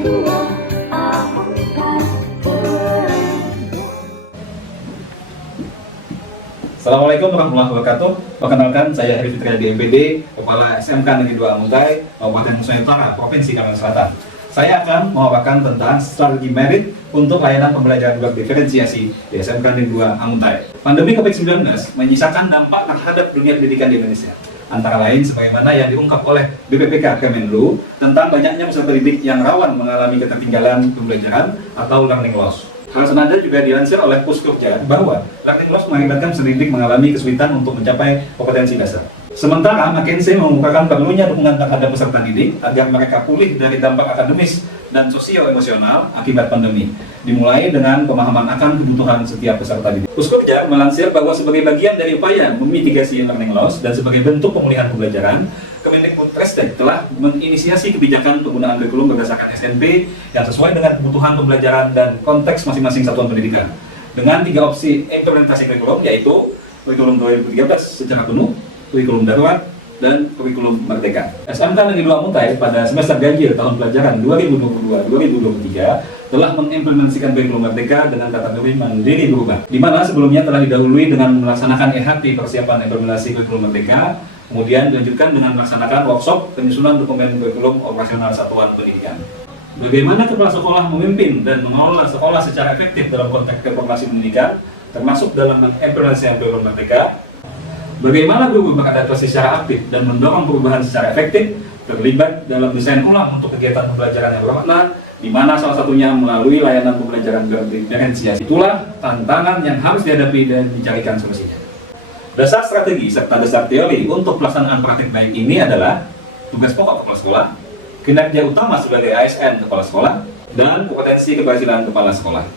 Assalamualaikum warahmatullahi wabarakatuh. Perkenalkan, saya Heri Fitria DMPD, Kepala SMK Negeri 2 Amuntai, Kabupaten Nusa Tenggara, Provinsi Kalimantan Selatan. Saya akan memaparkan tentang strategi merit untuk layanan pembelajaran berdiferensiasi di SMK Negeri 2 Amuntai. Pandemi COVID-19 menyisakan dampak terhadap dunia pendidikan di Indonesia. Antara lain sebagaimana yang diungkap oleh BPPK Kemenlu tentang banyaknya peserta didik yang rawan mengalami ketertinggalan pembelajaran atau learning loss. Hal senada juga dilansir oleh Puskerja bahwa learning loss mengakibatkan peserta didik mengalami kesulitan untuk mencapai kompetensi dasar. Sementara McKinsey mengupakan perlunya dukungan terhadap peserta didik agar mereka pulih dari dampak akademis dan sosio-emosional akibat pandemi, dimulai dengan pemahaman akan kebutuhan setiap peserta didik. Puskerja melansir bahwa sebagai bagian dari upaya memitigasi learning loss dan sebagai bentuk pemulihan pembelajaran, Kemendikbudristek telah menginisiasi kebijakan penggunaan kurikulum berdasarkan SNP yang sesuai dengan kebutuhan pembelajaran dan konteks masing-masing satuan pendidikan. Dengan 3 opsi implementasi kurikulum, yaitu kurikulum 2013 secara penuh, kurikulum darurat, dan kurikulum merdeka. SMK Negeri 2 Amuntai pada semester ganjil tahun pelajaran 2022-2023 telah mengimplementasikan kurikulum merdeka dengan kategori mandiri berubah, di mana sebelumnya telah didahului dengan melaksanakan EHP persiapan implementasi kurikulum merdeka, kemudian dilanjutkan dengan melaksanakan workshop penyusunan dokumen kurikulum operasional satuan pendidikan. Bagaimana kepala sekolah memimpin dan mengelola sekolah secara efektif dalam konteks reformasi pendidikan, termasuk dalam mengimplementasikan kurikulum merdeka. Bagaimana guru beradaptasi secara aktif dan mendorong perubahan secara efektif, terlibat dalam desain ulang untuk kegiatan pembelajaran yang bermakna, di mana salah satunya melalui layanan pembelajaran berdiferensiasi. Itulah tantangan yang harus dihadapi dan dicarikan solusinya. Dasar strategi serta dasar teori untuk pelaksanaan praktik baik ini adalah tugas pokok kepala sekolah, kinerja utama sebagai ASN kepala sekolah, dan kompetensi keberhasilan kepala sekolah.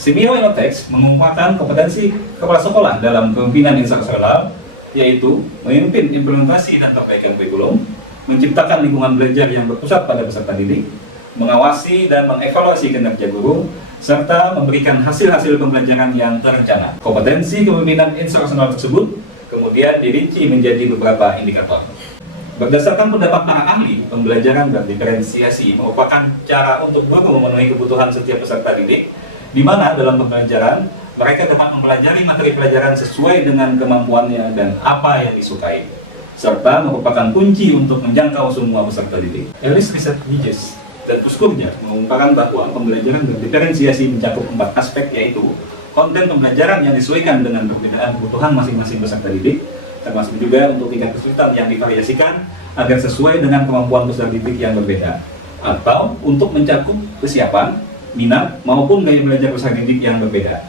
Simeo Inotex mengungkapkan kompetensi kepala sekolah dalam kepemimpinan instruksional, yaitu memimpin implementasi dan perbaikan kurikulum, menciptakan lingkungan belajar yang berpusat pada peserta didik, mengawasi dan mengevaluasi kinerja guru, serta memberikan hasil-hasil pembelajaran yang terencana. Kompetensi kepemimpinan instruksional tersebut kemudian dirinci menjadi beberapa indikator. Berdasarkan pendapat para ahli, pembelajaran berdiferensiasi merupakan cara untuk guru memenuhi kebutuhan setiap peserta didik, di mana dalam pembelajaran mereka dapat mempelajari materi pelajaran sesuai dengan kemampuannya dan apa yang disukai, serta merupakan kunci untuk menjangkau semua peserta didik. Elis Research Digest dan Puskerja mengungkapkan bahwa pembelajaran berdiferensiasi mencakup 4 aspek, yaitu konten pembelajaran yang disesuaikan dengan perbedaan kebutuhan masing-masing peserta didik, termasuk juga untuk tingkat kesulitan yang divariasikan agar sesuai dengan kemampuan peserta didik yang berbeda, atau untuk mencakup kesiapan, minat, maupun gaya belajar peserta didik yang berbeda.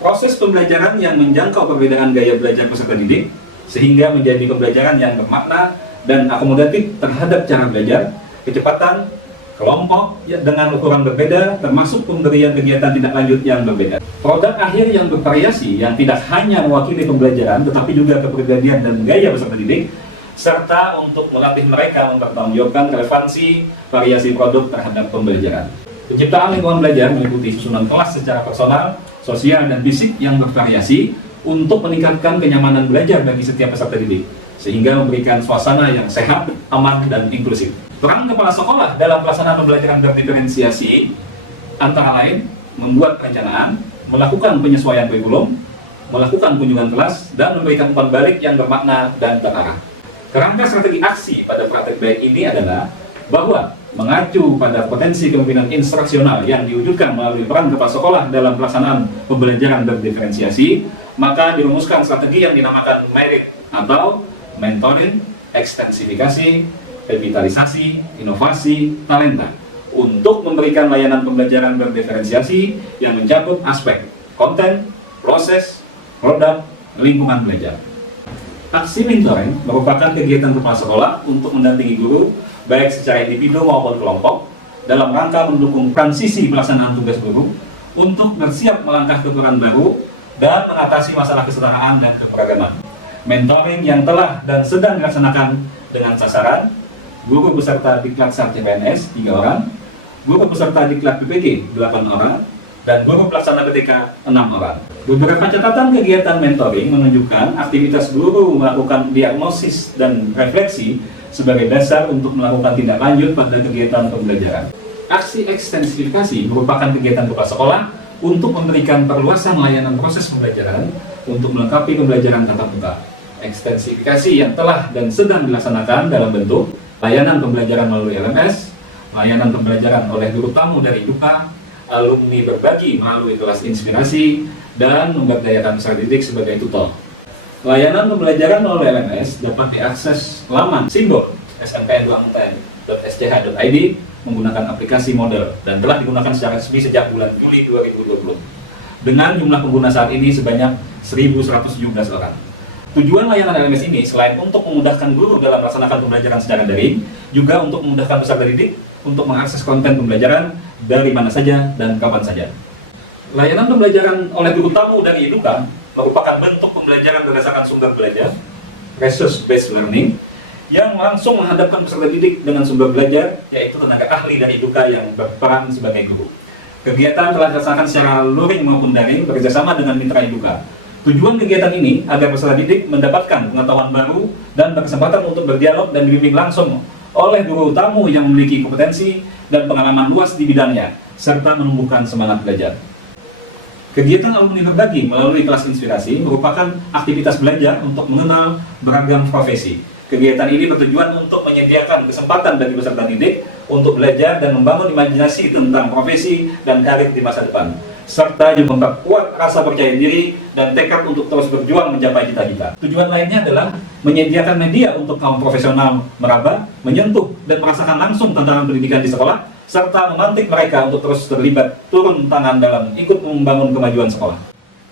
Proses pembelajaran yang menjangkau perbedaan gaya belajar peserta didik sehingga menjadi pembelajaran yang bermakna dan akomodatif terhadap cara belajar, kecepatan, kelompok dengan ukuran berbeda, termasuk pemberian kegiatan tindak lanjut yang berbeda. Produk akhir yang bervariasi yang tidak hanya mewakili pembelajaran tetapi juga kepribadian dan gaya peserta didik, serta untuk melatih mereka mempertanggungjawabkan relevansi variasi produk terhadap pembelajaran. Penciptaan lingkungan belajar meliputi susunan kelas secara personal, sosial, dan fisik yang bervariasi untuk meningkatkan kenyamanan belajar bagi setiap peserta didik, sehingga memberikan suasana yang sehat, aman, dan inklusif. Peran kepala sekolah dalam pelaksanaan pembelajaran berdiferensiasi antara lain membuat perencanaan, melakukan penyesuaian kurikulum, melakukan kunjungan kelas, dan memberikan umpan balik yang bermakna dan terarah. Kerangka strategi aksi pada praktek baik ini adalah bahwa mengacu pada potensi kepemimpinan instruksional yang diwujudkan melalui peran kepala sekolah dalam pelaksanaan pembelajaran berdiferensiasi, maka dirumuskan strategi yang dinamakan merit atau mentoring, ekstensifikasi, revitalisasi, inovasi, talenta untuk memberikan layanan pembelajaran berdiferensiasi yang mencakup aspek konten, proses, produk, lingkungan belajar. Aksi mentoring merupakan kegiatan kepala sekolah untuk mendampingi guru baik secara individu maupun kelompok dalam rangka mendukung transisi pelaksanaan tugas guru untuk bersiap melangkah ke peran baru dan mengatasi masalah kesetaraan dan keberagaman. Mentoring yang telah dan sedang dilaksanakan dengan sasaran guru peserta diklat Sarjana CPNS 3 orang, guru peserta diklat PPG 8 orang, dan guru pelaksana PTK 6 orang. Beberapa catatan kegiatan mentoring menunjukkan aktivitas guru melakukan diagnosis dan refleksi sebagai dasar untuk melakukan tindak lanjut pada kegiatan pembelajaran. Aksi ekstensifikasi merupakan kegiatan kepala sekolah untuk memberikan perluasan layanan proses pembelajaran untuk melengkapi pembelajaran tatap muka. Ekstensifikasi yang telah dan sedang dilaksanakan dalam bentuk layanan pembelajaran melalui LMS, layanan pembelajaran oleh guru tamu dari Duka, alumni berbagi melalui kelas inspirasi, dan memberdayakan peserta didik sebagai tutor. Layanan pembelajaran melalui LMS dapat diakses laman simbol smkn2muntaen.sch.id menggunakan aplikasi model dan telah digunakan secara resmi sejak bulan Juli 2020 dengan jumlah pengguna saat ini sebanyak 1.117 orang. Tujuan layanan LMS ini selain untuk memudahkan guru dalam melaksanakan pembelajaran secara daring, juga untuk memudahkan peserta didik untuk mengakses konten pembelajaran dari mana saja dan kapan saja. Layanan pembelajaran oleh guru tamu dari Eduka merupakan bentuk pembelajaran berdasarkan sumber belajar, resource-based learning, yang langsung menghadapkan peserta didik dengan sumber belajar, yaitu tenaga ahli dari Eduka yang berperan sebagai guru. Kegiatan telah dilaksanakan secara luring maupun daring bekerjasama dengan mitra Eduka. Tujuan kegiatan ini agar peserta didik mendapatkan pengetahuan baru dan berkesempatan untuk berdialog dan dibimbing langsung oleh guru tamu yang memiliki kompetensi dan pengalaman luas di bidangnya, serta menumbuhkan semangat belajar. Kegiatan alumni berbagi melalui kelas inspirasi merupakan aktivitas belajar untuk mengenal beragam profesi. Kegiatan ini bertujuan untuk menyediakan kesempatan bagi peserta didik untuk belajar dan membangun imajinasi tentang profesi dan karir di masa depan, serta juga memperkuat rasa percaya diri dan tekad untuk terus berjuang mencapai cita-cita. Tujuan lainnya adalah menyediakan media untuk kaum profesional meraba, menyentuh dan merasakan langsung tantangan pendidikan di sekolah, serta memantik mereka untuk terus terlibat turun tangan dalam ikut membangun kemajuan sekolah.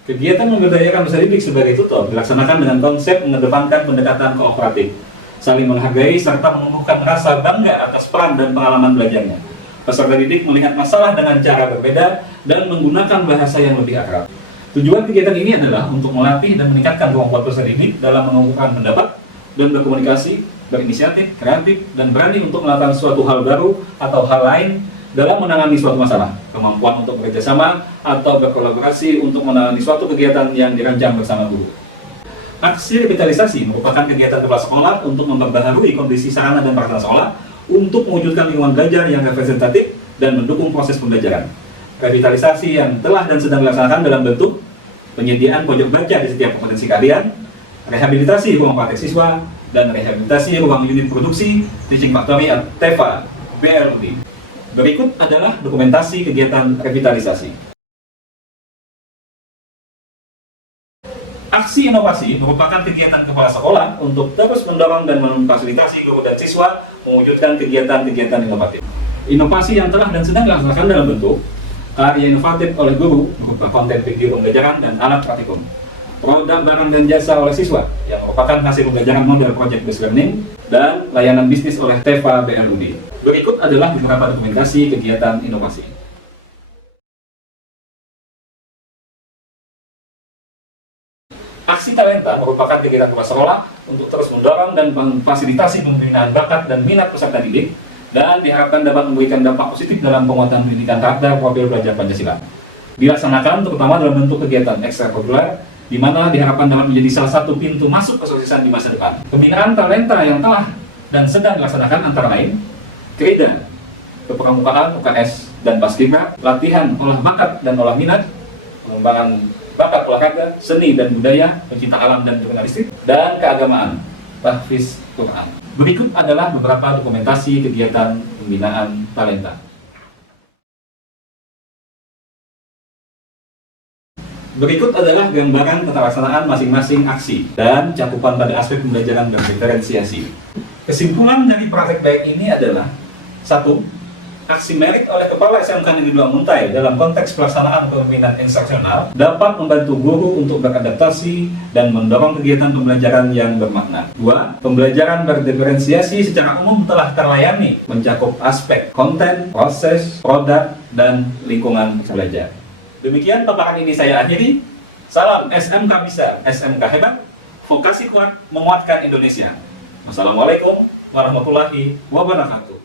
Kegiatan memberdayakan peserta didik sebagai tutor dilaksanakan dengan konsep mengedepankan pendekatan kooperatif, saling menghargai serta menumbuhkan rasa bangga atas peran dan pengalaman belajarnya. Peserta didik melihat masalah dengan cara berbeda dan menggunakan bahasa yang lebih akrab. Tujuan kegiatan ini adalah untuk melatih dan meningkatkan kemampuan peserta didik dalam mengungkapkan pendapat dan berkomunikasi, berinisiatif, kreatif, dan berani untuk melakukan suatu hal baru atau hal lain dalam menangani suatu masalah, kemampuan untuk bekerjasama atau berkolaborasi untuk menangani suatu kegiatan yang dirancang bersama guru. Aksi revitalisasi merupakan kegiatan kepala sekolah untuk memperbaharui kondisi sarana dan prasarana sekolah untuk mewujudkan lingkungan belajar yang representatif dan mendukung proses pembelajaran. Revitalisasi yang telah dan sedang dilaksanakan dalam bentuk penyediaan pojok baca di setiap kompetensi keahlian, rehabilitasi ruang praktek siswa, dan rehabilitasi ruang unit produksi, teaching factory atau TEFA, BLD. Berikut adalah dokumentasi kegiatan revitalisasi. Aksi inovasi merupakan kegiatan kepala sekolah untuk terus mendorong dan memfasilitasi guru dan siswa mewujudkan kegiatan-kegiatan inovatif. Inovasi yang telah dan sedang dilaksanakan dalam bentuk karya inovatif oleh guru berupa konten video pembelajaran dan alat praktikum, produk barang dan jasa oleh siswa yang merupakan hasil pembelajaran model project based learning, dan layanan bisnis oleh TEFA BLUD. Berikut adalah beberapa dokumentasi kegiatan inovasi. Aksi talenta merupakan kegiatan kepala sekolah untuk terus mendorong dan memfasilitasi pembinaan bakat dan minat peserta didik, dan diharapkan dapat memberikan dampak positif dalam penguatan pendidikan karakter profil belajar Pancasila. Dilaksanakan terutama dalam bentuk kegiatan ekstrakurikuler, di mana diharapkan dapat menjadi salah satu pintu masuk kesuksesan di masa depan. Pembinaan talenta yang telah dan sedang dilaksanakan antara lain Krida, kepramukaan UKS dan Paskibra, latihan olah bakat dan olah minat, pengembangan bakat olahraga, seni dan budaya, pencinta alam dan jurnalistik, dan keagamaan, tahfiz Quran. Berikut adalah beberapa dokumentasi kegiatan pembinaan talenta. Berikut adalah gambaran keterlaksanaan masing-masing aksi dan cakupan pada aspek pembelajaran dan diferensiasi. Kesimpulan dari praktek baik ini adalah: 1. Aksi merit oleh Kepala SMK Negeri 2 Muntai dalam konteks pelaksanaan kepemimpinan instruksional dapat membantu guru untuk beradaptasi dan mendorong kegiatan pembelajaran yang bermakna. 2. Pembelajaran berdiferensiasi secara umum telah terlayani, mencakup aspek konten, proses, produk, dan lingkungan belajar. Demikian paparan ini saya akhiri. Salam SMK bisa, SMK hebat, vokasi kuat, menguatkan Indonesia. Wassalamualaikum warahmatullahi wabarakatuh.